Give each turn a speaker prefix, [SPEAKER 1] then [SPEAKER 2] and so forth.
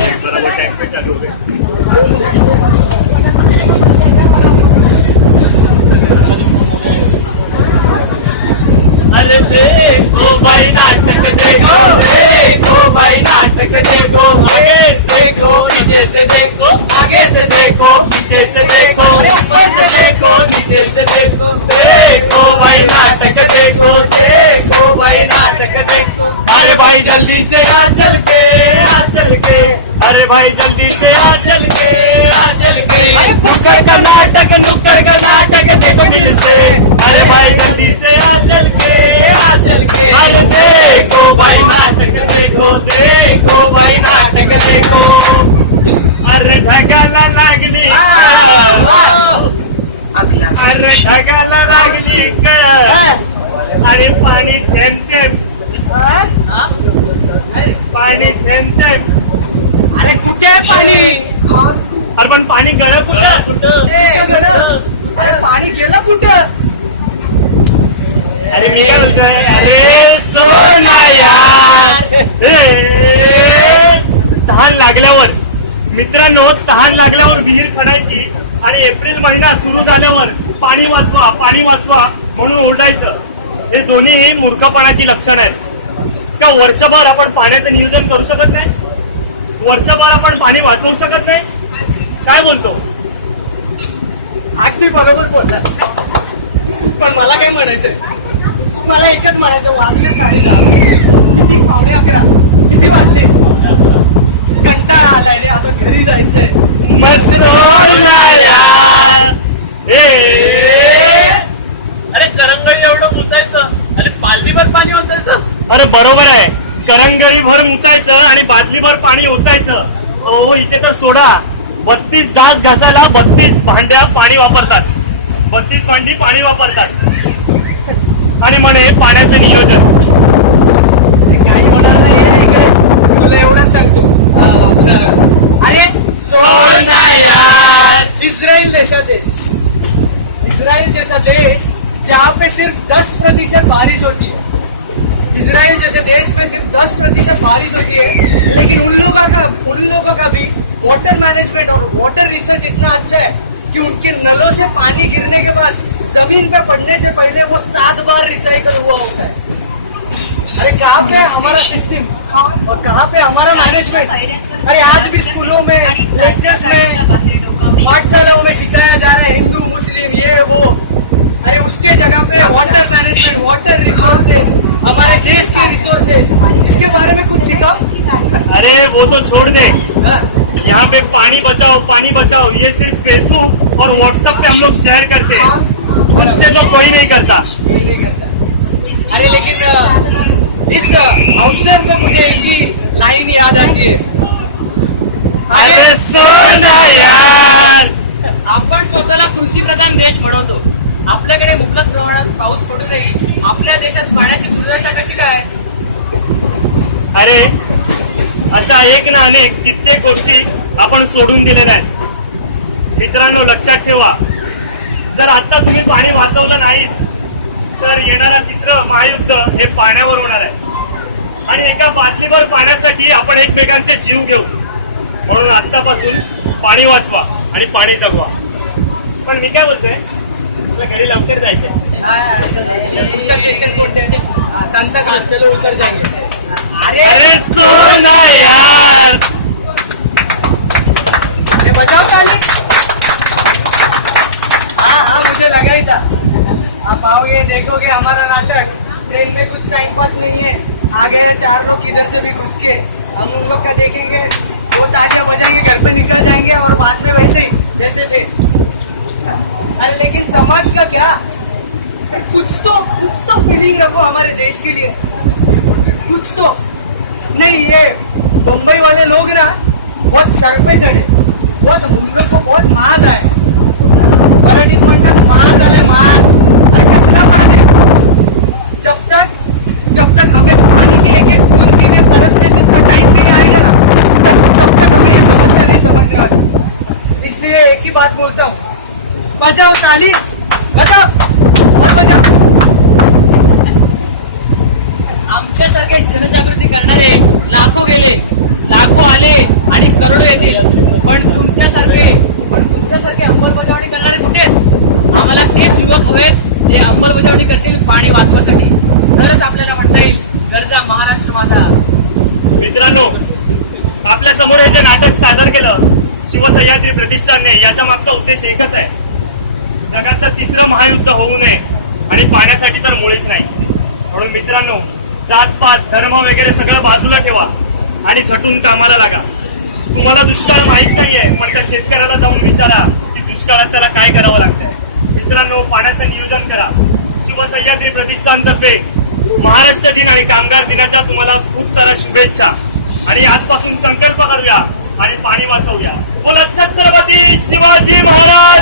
[SPEAKER 1] बरोबर देखो भाई देखो देखो से देखो से देखो आगे से देखो पीछे से देखो ऊपर से देखो नीचे से भाई जल्दी से आ चल के आ चल के। अरे नुक्कड़ का नाटक नुक्कड़ का नाटक देखो दिल से। अरे भाई जल्दी से आ चल के आ चल के। अरे देखो भाई नाटक देखो देखो भाई नाटक देखो। अरे ढगाला लागली अरे ढगाला लागली थेंब पाणी थेंब थेंब
[SPEAKER 2] अरे कुठे आहे पाणी
[SPEAKER 1] अरे पण पाणी गळ कुठं
[SPEAKER 2] अरे पाणी गेलं कुठं
[SPEAKER 1] अरे मी काय बोलतोय? अरे सोना यार तहान लागल्यावर मित्रांनो तहान लागल्यावर विहीर खणायची आणि एप्रिल महिना सुरू झाल्यावर पाणी वाचवा पाणी वाचवा म्हणून ओरडायचं. हे दोन्ही मूर्खपणाची लक्षणं आहेत. का वर्षभर आपण पाण्याचं नियोजन करू शकत नाही? वर्षभर आपण पाणी वाचवू शकत नाही? काय बोलतो?
[SPEAKER 2] अगदी बरोबर बोलतात पण मला काय म्हणायचंय? मला एकच म्हणायचं वाजले साडे किती पावणे अकरा. किती वाजले? कंटाळा आलाय रे आता घरी जायचंय.
[SPEAKER 3] अरे करंगळी एवढं मुतायचं अरे पालनीभर पाणी होतायचं
[SPEAKER 1] अरे बरोबर आहे. करंगळी भर मुतायचं आणि बादलीभर पाणी ओतायचं. हो इथे तर सोडा. बत्तीस दास घासायला बत्तीस भांड्या पाणी वापरतात. बत्तीस भांडी पाणी वापरतात. आणि म्हणे पाण्याचं नियोजन.
[SPEAKER 2] काही होणार नाही. तुला एवढंच सांगतो. अरे
[SPEAKER 1] यार
[SPEAKER 2] इसराइल जैसा देश. इसराइल जैसा देश जहाँ पे सिर्फ 10 प्रतिशत बारिश होती है। इसराइल जैसे देश में सिर्फ 10 प्रतिशत बारिश होती है लेकिन उन लोगों का उन लोगों का भी वाटर मैनेजमेंट और वाटर रिसर्च इतना अच्छा है कि उनके नलों से पानी गिरने के बाद ज़मीन पे पड़ने से पहले वो सात बार रिसाइकल हुआ होता है। अरे कहाँ पे हमारा सिस्टम और कहाँ पे हमारा मैनेजमेंट अरे आज भी स्कूलों में लेक्चर्स में पाठशालाओं में सिखाया जा रहा है हिंदू मुस्लिम ये वो। अरे उसके जगह पे वाटर मैनेजमेंट वाटर रिसोर्सेज हमारे देश के रिसोर्सेज इसके बारे में कुछ सिखाओ।
[SPEAKER 1] अरे वो तो छोड़ दे।
[SPEAKER 2] हाँ,
[SPEAKER 1] यहाँ पे पानी बचाओ पानी बचाओ। ये सिर्फ़ फेसबुक और व्हाट्सएप पे हम लोग शेयर करते हैं। हमसे तो कोई नहीं करता।
[SPEAKER 2] नहीं। अरे लेकिन इस अवसर पे मुझे एक ही लाइन याद आती है।
[SPEAKER 1] अरे सोना यार।
[SPEAKER 3] आपण स्वतःला कृषी प्रधान देश म्हणवतो आपल्याकडे मुबलक प्रमाणात पाऊस पडूनही आपल्या देशात पाण्याची दुर्दशा कशी काय?
[SPEAKER 1] अरे अशा एक ना अनेक कित्येक गोष्टी आपण सोडून दिलेल्या आहेत. मित्रांनो लक्षात ठेवा. जर आता तुम्ही पाणी वाचवलं नाही तर येणारा तिसरं महायुद्ध हे पाण्यावर होणार आहे. आणि एका बाटलीवर पाण्यासाठी आपण एकमेकांचे जीव घेऊ. म्हणून आतापासून पाणी वाचवा आणि पाणी जगवा. पण मी काय बोलतोय? तुला घरी लवकर जायचंय.
[SPEAKER 2] संत का? उतर जायचे. अरे
[SPEAKER 1] अरे सोना यार!
[SPEAKER 2] अरे बजाओ ताली हाँ मुझे लगा ही था। आप आओगे, देखोगे हमारा नाटक। ट्रेन में कुछ टाइम पास नहीं है। आ गए चार लोग किधर से भी घुस के हम उन लोग का देखेंगे। वो तालियाँ बजाएँगे घर पे निकल जाएँगे और बाद में वैसे ही वैसे थे। अरे, लेकिन समाज का क्या? कुछ तो कुछ तो फीलिंग रखो हमारे देश के लिए। कुछ तो। नहीं, ये मुंबई वाले लोग ना बहुत सर पे चढ़े। बहुत मुंबई को बहुत माज आहे बात बोलता हूँ। बचाओ ताली बचाओ। और बचाओ।
[SPEAKER 3] आमच्यासारखे जनजागृती करणारे लाखो गेले लाखो आले आणि येतील. पण तुमच्यासारखे पण तुमच्यासारखे अंमलबजावणी करणारे कुठे आहेत? आम्हाला तेच युवक हवेत जे अंमलबजावणी करतील पाणी वाचवासाठी. तरच आपल्याला म्हणता येईल गरजा महाराष्ट्र माझा.
[SPEAKER 1] मित्रांनो आपल्यासमोर हे जे नाटक सादर केलं शिवसह्याद्री प्रतिष्ठानने याच्या मागचा उद्देश एकच आहे. जगातलं तिसरं महायुद्ध होऊ नये आणि पाण्यासाठी तर मुळेच नाही. म्हणून मित्रांनो जातपात धर्म वगैरे सगळं बाजूला ठेवा आणि झटून कामाला लागा. तुम्हाला दुष्काळ माहीत नाहीये पण त्या शेतकऱ्याला जाऊन विचारा की दुष्काळात त्याला काय करावं लागतंय. मित्रांनो पाण्याचं नियोजन करा. शिवसह्याद्री प्रतिष्ठानतर्फे महाराष्ट्र दिन आणि कामगार दिनाच्या तुम्हाला खूप साऱ्या शुभेच्छा. आणि आजपासून संकल्प करूया. आणि पाणी वाचवूया. बोला छत्रपती शिवाजी महाराज!